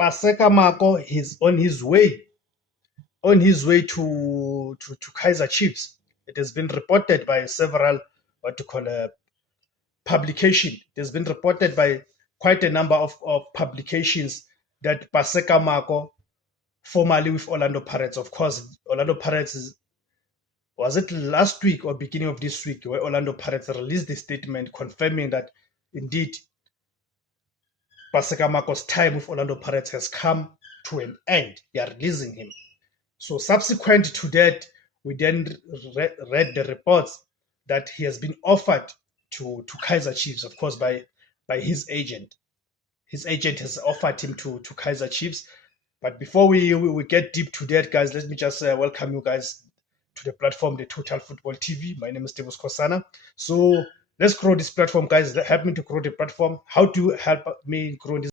Paseka Mako is on his way to Kaizer Chiefs. It has been reported by several publication. It has been reported by quite a number of publications that Paseka Mako, formerly with Orlando Pirates, of course, Orlando Pirates was it last week or beginning of this week where Orlando Pirates released a statement confirming that indeed Paseka Mako's time with Orlando Pirates has come to an end. They are releasing him. So subsequent to that, we then read the reports that he has been offered to Kaizer Chiefs, of course, by his agent. His agent has offered him to Kaizer Chiefs. But before we get deep to that, guys, let me just welcome you guys to the platform, the Total Football TV. My name is Tebus Kosana. So let's grow this platform, guys. Help me to grow the platform. How do you help me grow this